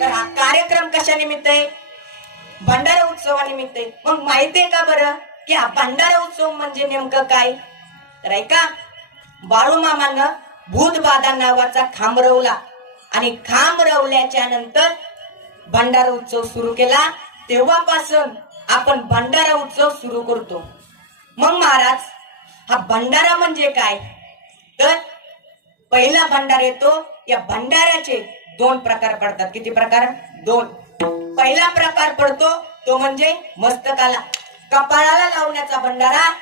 तर हा कार्यक्रम कशा निमित्त आहे? भंडारा उत्सवानिमित्त आहे. मग माहिती आहे का बरं? की हा भंडारा उत्सव म्हणजे नेमकं काय? तर ऐका बाळूमामानं भूतबाधा नावाचा खांब रवला. आणि खांब रवल्याच्या नंतर भंडारा उत्सव सुरू केला. तेव्हापासून आपण भंडारा उत्सव सुरू करतो. मग महाराज हा भंडारा म्हणजे काय? तर पहिला भंडारा येतो या भंडाऱ्याचे दोन प्रकार पडतात. किती प्रकार? दोन. पहिला प्रकार पडतो तो म्हणजे मस्तकाला. कपाळाला लावण्याचा भंडारा.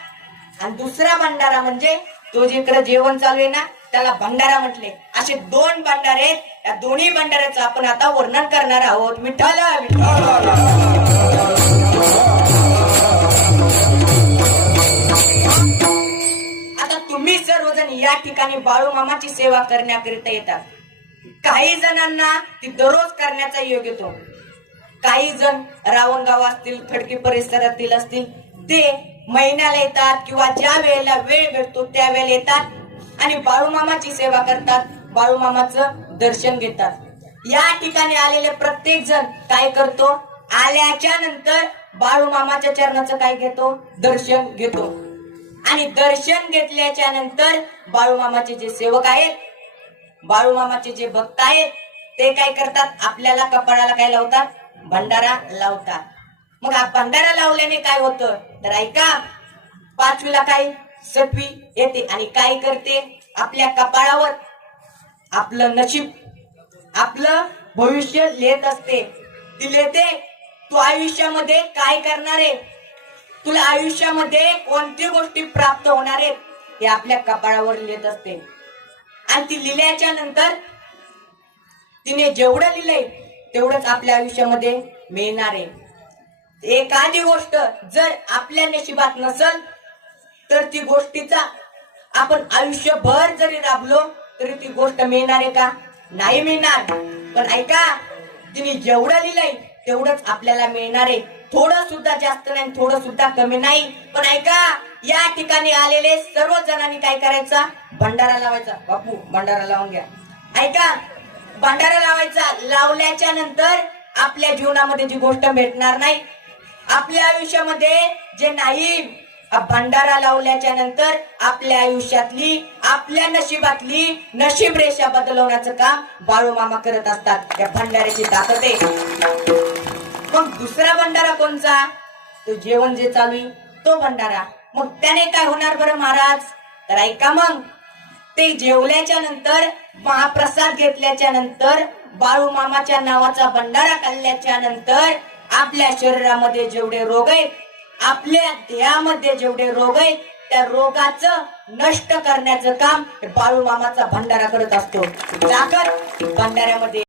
आणि दुसरा भंडारा म्हणजे तो जिकडे जेवण चालू आहे ना त्याला भंडारा म्हटले. असे दोन भंडारे या दोन्ही भंडाऱ्याचं आपण आता वर्णन करणार आहोत. विठ्ठल विठ्ठल. आता तुम्ही सर्वजण या ठिकाणी बाळूमामाची सेवा करण्याकरिता येतात. काही जणांना ती दररोज करण्याचा योग येतो. काही जण रावणगाव असतील खडकी परिसरातील असतील ते महिन्याला येतात किंवा ज्या वेळेला वेळ भेटतो त्यावेळेला येतात आणि बाळूमामाची सेवा करतात. बाळूमामाचं दर्शन घेतात. या ठिकाणी आलेले प्रत्येक जण काय करतो? आल्याच्यानंतर बाळूमामाच्या चरणाचं काय घेतो? दर्शन घेतो. आणि दर्शन घेतल्याच्या नंतर बाळूमामाचे जे सेवक आहेत बाळूमामाचे जे भक्त आहेत ते काय करतात? आपल्याला कपाळाला काय लावतात? भंडारा लावतात. मग भंडारा लावल्याने काय होतं? तर ऐका पाचवीला काय? सटवी येते आणि काय करते? आपल्या कपाळावर आपलं नशीब आपलं भविष्य लिहित असते. ती लिहिते तू आयुष्यामध्ये काय करणार आहे? तुला आयुष्यामध्ये कोणती गोष्टी प्राप्त होणार आहेत? हे आपल्या कपाळावर लिहित असते. आणि ती लिहिल्याच्या नंतर तिने जेवढं लिहिलंय तेवढंच आपल्या आयुष्यामध्ये मिळणार आहे. एखादी गोष्ट जर आपल्या नशिबात नसल तर ती गोष्टीचा आपण आयुष्यभर जरी राबलो तरी ती गोष्ट मिळणार आहे का? नाही मिळणार. पण ऐका तिने जेवढं लिहिलंय तेवढंच आपल्याला मिळणार आहे. थोडं सुद्धा जास्त नाही थोडं सुद्धा कमी नाही. पण ऐका या ठिकाणी आलेले सर्व जणांनी काय करायचा? भंडारा लावायचा. बापू भंडारा लावून घ्या. ऐका भंडारा लावायचा. लावल्याच्या नंतर आपल्या जीवनामध्ये जी गोष्ट भेटणार नाही आपल्या आयुष्यामध्ये जे नाही भंडारा लावल्याच्या नंतर आपल्या आयुष्यातली आपल्या नशिबातली नशीब रेषा बदलवण्याचं काम बाळूमामा करत असतात. या भंडाऱ्याची ताकद आहे. मग दुसरा भंडारा कोणचा तो जेवण जे चालू तो भंडारा. मग त्याने काय होणार बरं महाराज? तर ऐका मग. ते जेवल्याच्या नंतर महाप्रसाद घेतल्याच्या नंतर बाळूमामाच्या नावाचा भंडारा खाल्ल्याच्या नंतर आपल्या शरीरामध्ये जेवढे रोग आहेत आपल्या देहामध्ये जेवढे रोग आहेत त्या रोगाचं नष्ट करण्याचं काम बाळू बाळूमामाचा भंडारा करत असतो. जागर भंडाऱ्यामध्ये.